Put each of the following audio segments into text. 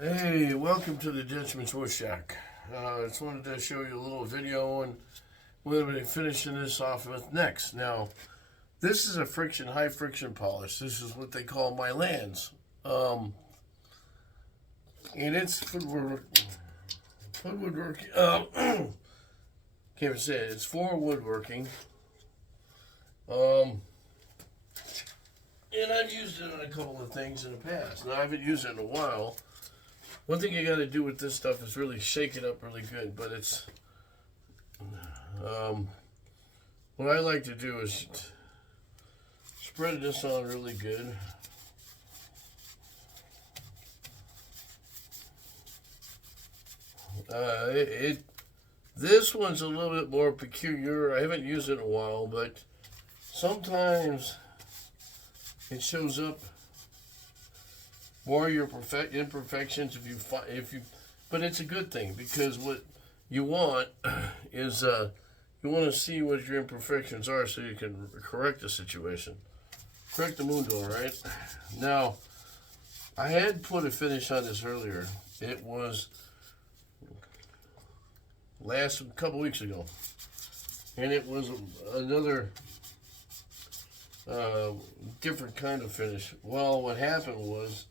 Hey, welcome to the Dutchman's Wood Shack. I just wanted to show you a little video and we're going to be finishing this off with next. Now, this is a high friction polish. This is what they call my lands. And it's woodworking. Can't even say it. It's for woodworking. And I've used it on a couple of things in the past. Now, I haven't used it in a while. One thing you got to do with this stuff is really shake it up really good, but it's what I like to do is spread this on really good. This one's a little bit more peculiar. I haven't used it in a while, but sometimes it shows up more your imperfections but it's a good thing because what you want is you want to see what your imperfections are so you can correct the situation, correct the mundo. Right now, I had put a finish on this earlier. It was last couple weeks ago, and it was another different kind of finish. Well, what happened was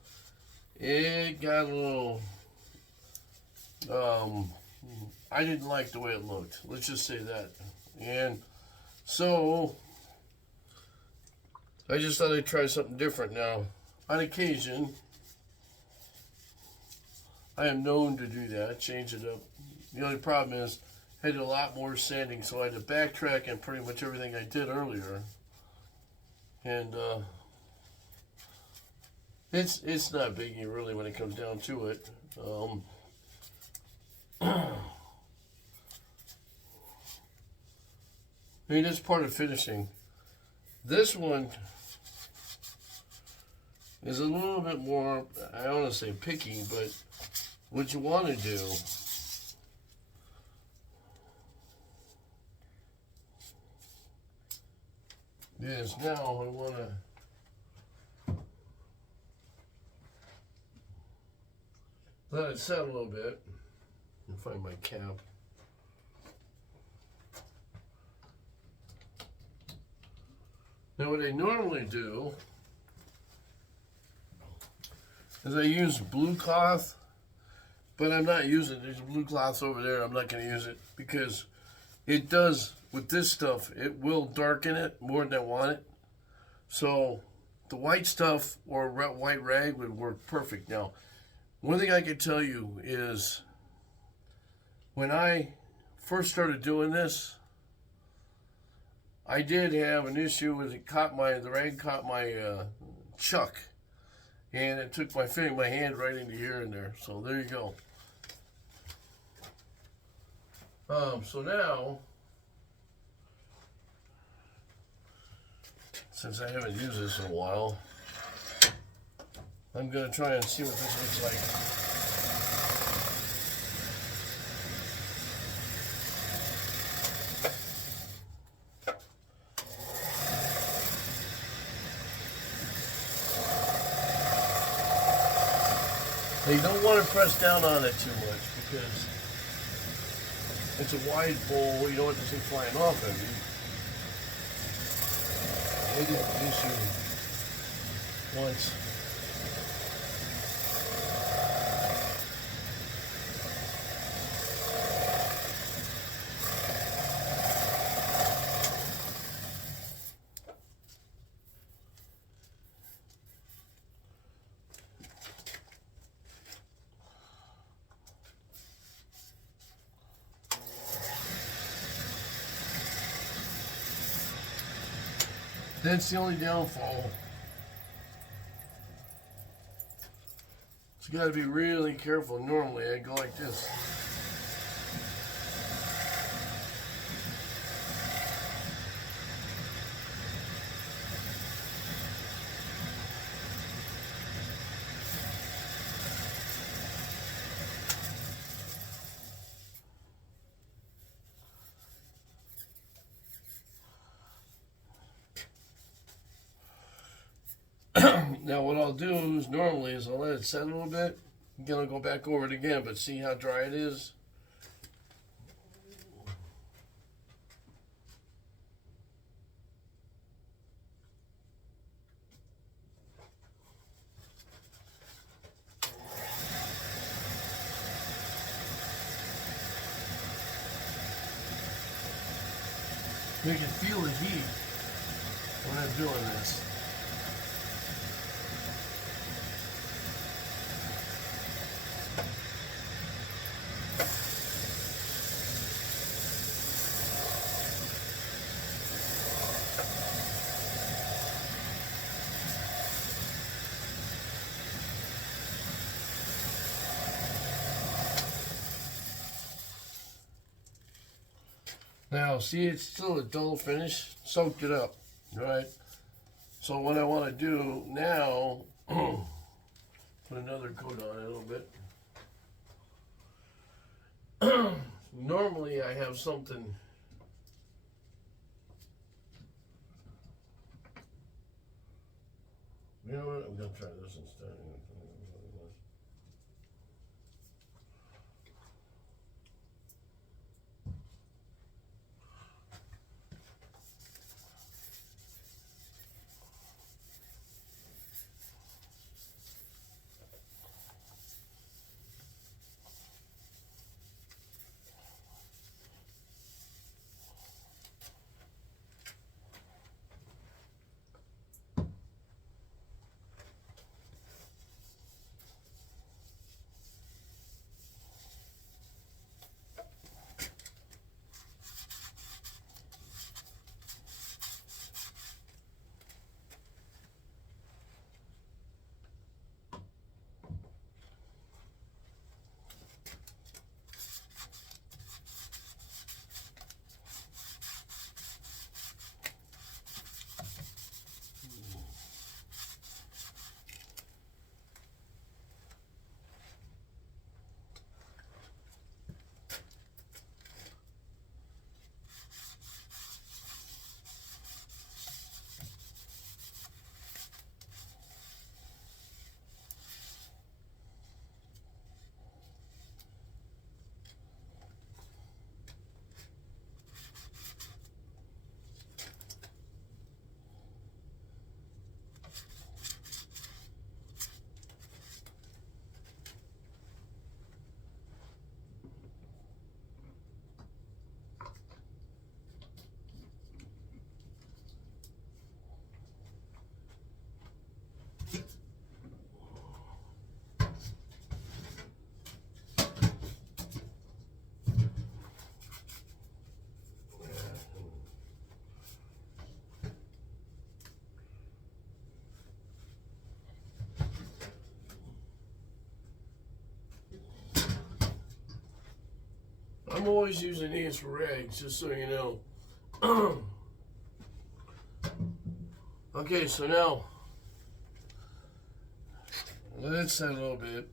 it got a little I didn't like the way it looked, let's just say that. And so I just thought I'd try something different. Now, on occasion I am known to do that, change it up. The only problem is I had a lot more sanding, so I had to backtrack and pretty much everything I did earlier. And it's not biggie really when it comes down to it. I mean, it's part of finishing. This one is a little bit more, I don't want to say picky, but what you want to do is now I want to let it set a little bit and find my cap. Now what I normally do is I use blue cloth, but I'm not using it. There's blue cloth over there. I'm not going to use it because it does, with this stuff, it will darken it more than I want it. So the white stuff or white rag would work perfect. Now, one thing I can tell you is when I first started doing this, I did have an issue with the rag caught my chuck, and it took my hand right into here and there. So there you go. So now, since I haven't used this in a while, I'm going to try and see what this looks like. Now you don't want to press down on it too much because it's a wide bowl. You don't want this thing flying off of you. I did an issue once. That's the only downfall. So you got to be really careful. Normally I go like this. Now what I'll do is normally I'll let it set a little bit I'm gonna go back over it again, but see how dry it is? You can feel the heat when I'm doing this. Now, see, it's still a dull finish. Soaked it up, right? So what I want to do now, put another coat on it a little bit. Normally I have something. You know what? I'm going to try this instead. I'm always using these for eggs, just so you know. Okay, so now let it set a little bit.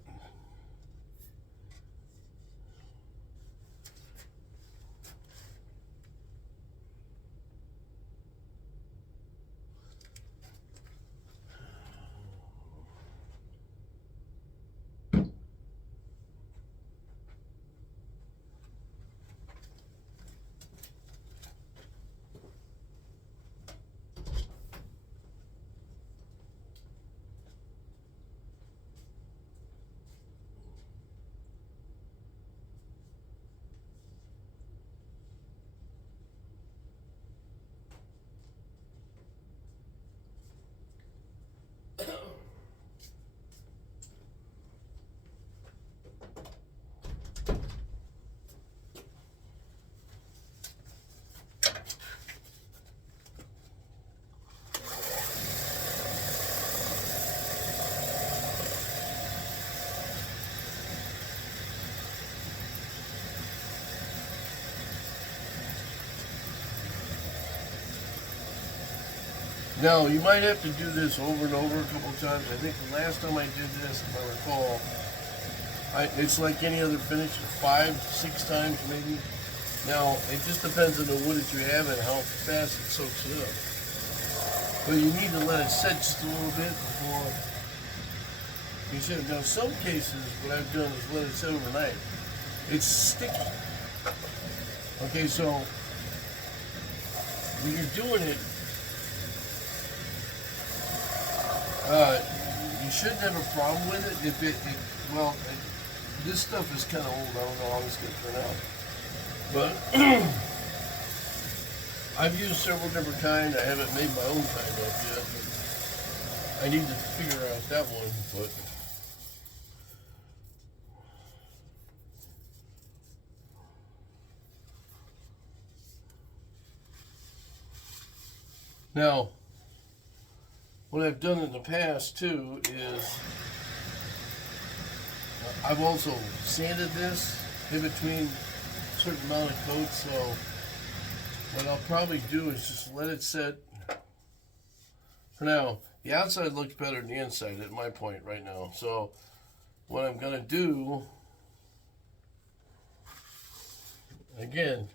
Now, you might have to do this over and over a couple of times. I think the last time I did this, if I recall, it's like any other finish, 5, 6 times maybe. Now, it just depends on the wood that you have and how fast it soaks it up. But you need to let it set just a little bit before You should have done some cases. What I've done is let it sit overnight. It's sticky. Okay, so when you're doing it, you shouldn't have a problem with it. If this stuff is kind of old. I don't know how it's going to turn out. But I've used several different kinds. I haven't made my own kind up yet. But I need to figure out that one. But now, what I've done in the past too is I've also sanded this in between a certain amount of coats. So what I'll probably do is just let it sit. For now, the outside looks better than the inside at my point right now. So what I'm going to do, again,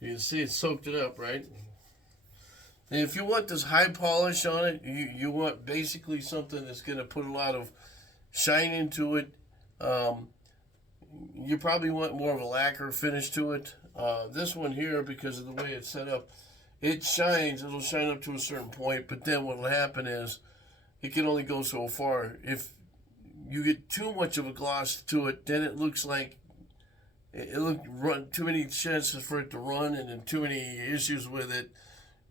you can see it soaked it up, right? And if you want this high polish on it, you want basically something that's going to put a lot of shine into it. You probably want more of a lacquer finish to it. This one here, because of the way it's set up, it shines. It'll shine up to a certain point, but then what will happen is it can only go so far. If you get too much of a gloss to it, then it looks like run too many chances for it to run, and then too many issues with it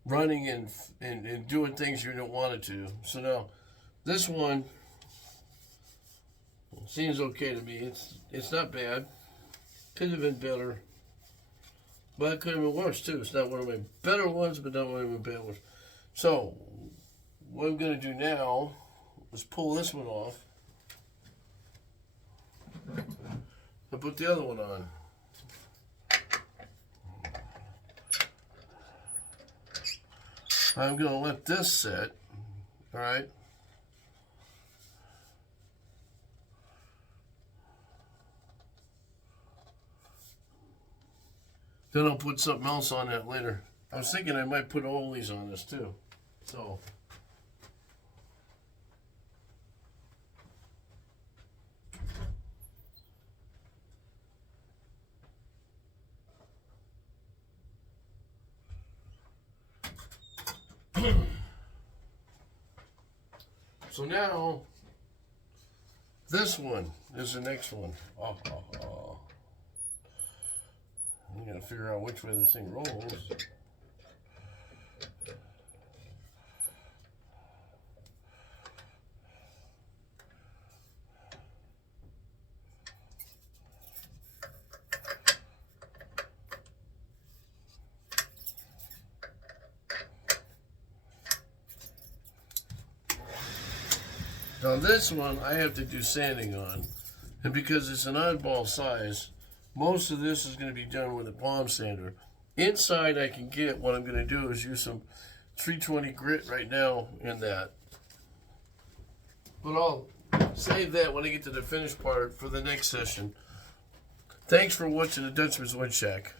running and doing things you don't want it to. So now, this one seems okay to me. It's not bad. Could have been better, but it could have been worse too. It's not one of my better ones, but not one of my bad ones. So what I'm going to do now is pull this one off and put the other one on. I'm going to let this sit, all right? Then I'll put something else on that later. I was thinking I might put ollies on this too. So. So now, this one is the next one. I'm gonna figure out which way this thing rolls. Now this one I have to do sanding on, and because it's an oddball size, most of this is going to be done with a palm sander. Inside I can get, what I'm going to do is use some 320 grit right now in that. But I'll save that when I get to the finished part for the next session. Thanks for watching the Dutchman's Wood Shack.